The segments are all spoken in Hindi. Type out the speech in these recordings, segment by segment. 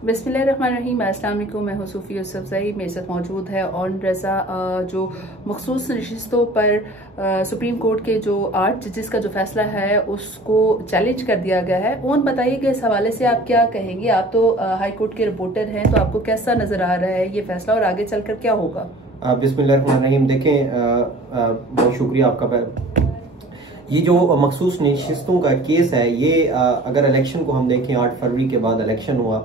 बिस्मिल्लाहिर्रहमानिर्रहीम। अस्सलाम वालेकुम। मैं हूं सूफी यूसुफज़ई। मेरे साथ मौजूद है ऑन रज़ा, जो मखसूस नशिस्तों पर सुप्रीम कोर्ट के जो 8 जजेस का जो फैसला है उसको चैलेंज कर दिया गया है। ओन बताइएगा इस हवाले से आप क्या कहेंगे? आप तो हाई कोर्ट के रिपोर्टर हैं, तो आपको कैसा नजर आ रहा है ये फैसला और आगे चलकर क्या होगा? बिस्मिल्लाहिर्रहमानिर्रहीम। देखें, बहुत शुक्रिया आपका। ये जो मखसूस नशिस्तों का केस है, ये अगर इलेक्शन को हम देखें, 8 फरवरी के बाद इलेक्शन हुआ,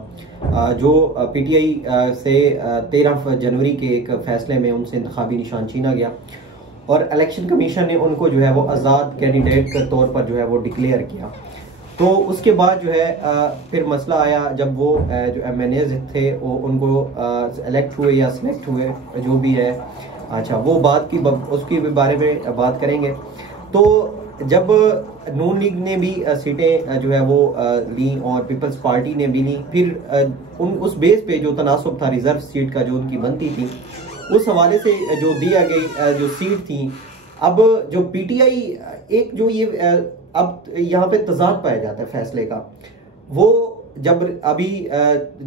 जो पीटीआई से 13 जनवरी के एक फैसले में उनसे इंतखाबी निशान छीना गया और इलेक्शन कमीशन ने उनको जो है वो आज़ाद कैंडिडेट के तौर पर जो है वो डिक्लेयर किया। तो उसके बाद जो है फिर मसला आया जब वो जो MNAs थे वो उनको इलेक्ट हुए या सिलेक्ट हुए, जो भी है। अच्छा, वो बात की उसके बारे में बात करेंगे। तो जब नून लीग ने भी सीटें जो है वो ली और पीपल्स पार्टी ने भी ली, फिर उस बेस पे जो तनासुब था रिजर्व सीट का जो उनकी बनती थी, उस हवाले से जो दिया गई जो सीट थी, अब जो पीटीआई एक जो ये अब यहाँ पे तजाद पाया जाता है फैसले का, वो जब अभी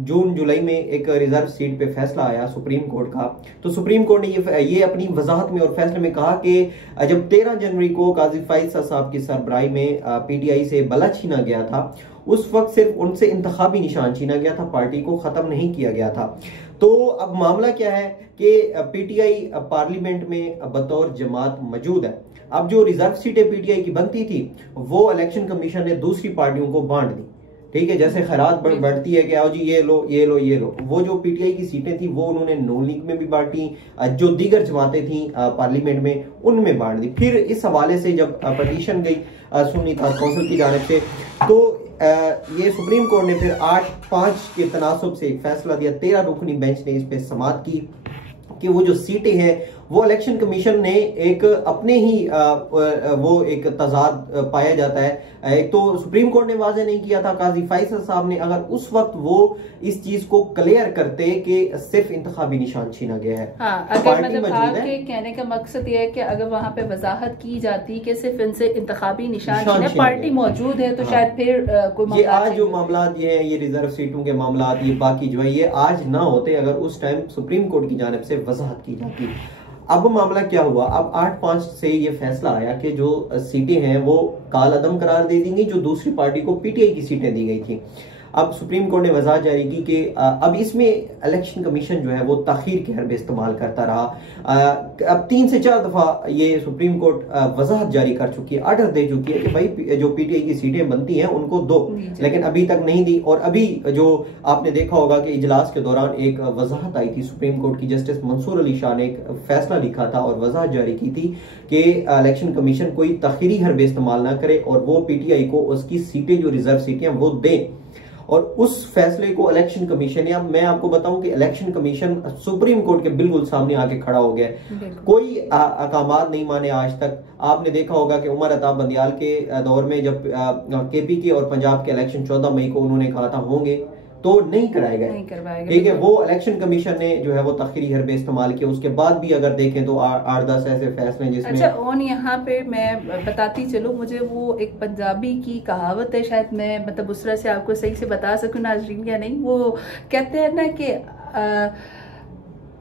जून जुलाई में एक रिजर्व सीट पे फैसला आया सुप्रीम कोर्ट का, तो सुप्रीम कोर्ट ने ये अपनी वजाहत में और फैसले में कहा कि जब 13 जनवरी को काजी फैसल साहब की सरबराही में पीटीआई से बला छीना गया था, उस वक्त सिर्फ उनसे इंतखाबी निशान छीना गया था, पार्टी को खत्म नहीं किया गया था। तो अब मामला क्या है कि पीटीआई पार्लियामेंट में बतौर जमात मौजूद है। अब जो रिजर्व सीटें पीटीआई की बनती थी वो इलेक्शन कमीशन ने दूसरी पार्टियों को बांट दी। ठीक है, जैसे खैरात बढ़ती है कि आओ जी ये लो ये लो ये लो। वो जो पीटीआई की सीटें थी वो उन्होंने नून लीग में भी बांटी, जो दीगर जमातें थी पार्लियामेंट में उनमें बांट दी। फिर इस हवाले से जब पटिशन गई सुन्नी ताज काउंसिल की जानिब से, तो ये सुप्रीम कोर्ट ने फिर 8-5 के तनासुब से एक फैसला दिया। 13 रुकनी बेंच ने इस पे समाअत की कि वो जो सीटें हैं वो इलेक्शन कमीशन ने एक अपने ही वो एक तजाद पाया जाता है। एक तो सुप्रीम कोर्ट ने वाज़ेह नहीं किया था, काजी फैसल साहब ने, अगर उस वक्त वो इस चीज को क्लियर करते कि सिर्फ इंतखाबी निशान छीना गया है। हाँ, अगर मतलब आपके कहने का मकसद ये है कि अगर वहां पे वजाहत की जाती कि सिर्फ इनसे इंतखाबी निशान छीना, पार्टी मौजूद है, तो शायद फिर कोई ये आज जो मामला ये है, ये रिजर्व सीटों के मामला, ये बाकी जो है, ये आज ना होते अगर उस टाइम सुप्रीम कोर्ट की जानिब से वजाहत की जाती। अब मामला क्या हुआ, अब 8-5 से ये फैसला आया कि जो सीटें हैं वो कालअदम करार दे दी गई, जो दूसरी पार्टी को पीटीआई की सीटें दी गई थी। अब सुप्रीम कोर्ट ने वजाहत जारी की कि अब इसमें इलेक्शन कमीशन जो है वो ताखीर के हरबे इस्तेमाल करता रहा। अब 3 से 4 दफा ये सुप्रीम कोर्ट वजाहत जारी कर चुकी है, आर्डर दे चुकी है कि भाई जो पीटीआई की सीटें बनती हैं उनको दो, लेकिन अभी तक नहीं दी। और अभी जो आपने देखा होगा कि इजलास के दौरान एक वजाहत आई थी सुप्रीम कोर्ट की, जस्टिस मंसूर अली शाह ने एक फैसला लिखा था और वजाहत जारी की थी कि इलेक्शन कमीशन कोई ताखीरी हरबे इस्तेमाल ना करे और वो पीटीआई को उसकी सीटें जो रिजर्व सीटें वो दे। और उस फैसले को इलेक्शन कमीशन ने, अब मैं आपको बताऊं कि इलेक्शन कमीशन सुप्रीम कोर्ट के बिल्कुल सामने आके खड़ा हो गया, कोई अहकामात नहीं माने आज तक। आपने देखा होगा कि उमर अता बंदियाल के दौर में जब केपी के और पंजाब के इलेक्शन 14 मई को उन्होंने कहा था होंगे, तो नहीं कराए गए। ठीक है, वो इलेक्शन कमीशन ने जो है वो तखीरी हरबे इस्तेमाल किया। उसके बाद भी अगर देखें तो 8-10 ऐसे फैसले जिसमें, अच्छा, और यहाँ पे मैं बताती चलूं, मुझे वो एक पंजाबी की कहावत है, शायद मैं मतलब उस तरह से आपको सही से बता सकूं नाजरीन या नहीं। वो कहते हैं ना कि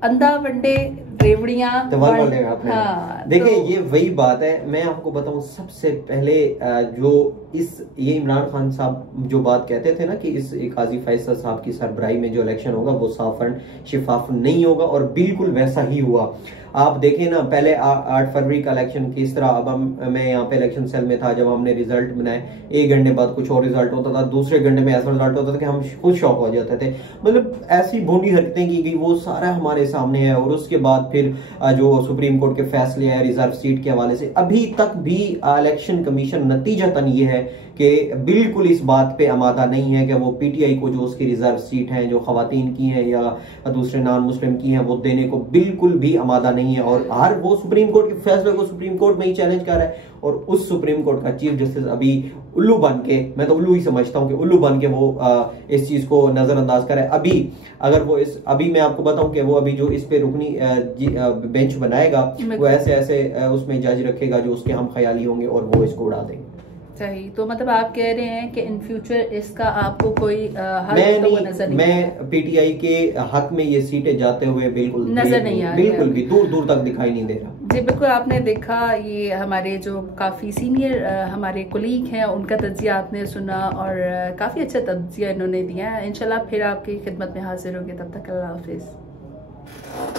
अंधा वंडे रेवड़ियां। हाँ, देखिए तो ये वही बात है। मैं आपको बताऊं, सबसे पहले जो ये इमरान खान साहब जो बात कहते थे ना कि इस काजी फैसल साहब की सरबराही में जो इलेक्शन होगा वो साफ एंड शिफाफ नहीं होगा, और बिल्कुल वैसा ही हुआ। आप देखें ना, पहले 8 फरवरी का इलेक्शन किस तरह, अब मैं यहाँ पे इलेक्शन सेल में था जब हमने रिजल्ट बनाए, 1 घंटे बाद कुछ और रिजल्ट होता था, दूसरे घंटे में ऐसा रिजल्ट होता था कि हम खुद शॉक हो जाते थे। मतलब ऐसी भोंडी हरकतें की गई, वो सारा हमारे सामने है। और उसके बाद फिर जो सुप्रीम कोर्ट के फैसले हैं रिजर्व सीट के हवाले से, अभी तक भी इलेक्शन कमीशन नतीजतन ये है कि बिल्कुल इस बात पे आमादा नहीं है कि वो पीटीआई को जो उसकी रिजर्व सीट है, जो खवातीन की है या दूसरे नॉन मुस्लिम की है, वो देने को बिल्कुल भी आमादा नहीं है। और हर वो सुप्रीम कोर्ट के फैसले को सुप्रीम कोर्ट में ही चैलेंज कर रहा है। और उस सुप्रीम कोर्ट का चीफ जस्टिस अभी उल्लू बन के, मैं तो उल्लू ही समझता हूँ कि उल्लू बन के वो इस चीज को नजरअंदाज करे। अभी अगर वो अभी मैं आपको बताऊं कि वो अभी जो इस पे रुकनी बेंच बनाएगा, वो ऐसे उसमें जज रखेगा जो उसके हम ख्याली होंगे और वो इसको उड़ा देंगे। चाहिए। तो मतलब आप कह रहे हैं कि इन फ्यूचर इसका आपको कोई हल तो नजर नहीं, मैं पीटीआई के हक में ये सीटें जाते हुए बिल्कुल नजर नहीं आ रही, बिल्कुल भी दूर दूर तक दिखाई नहीं दे रहा। जी बिल्कुल, आपने देखा ये हमारे जो काफ़ी सीनियर हमारे कोलीग हैं उनका तज्जिया आपने सुना और काफ़ी अच्छा तज्जिया इन्होंने दिया है। इंशाल्लाह फिर आपकी खिदमत में हाजिर होंगे, तब तक अल्लाह हाफिज़।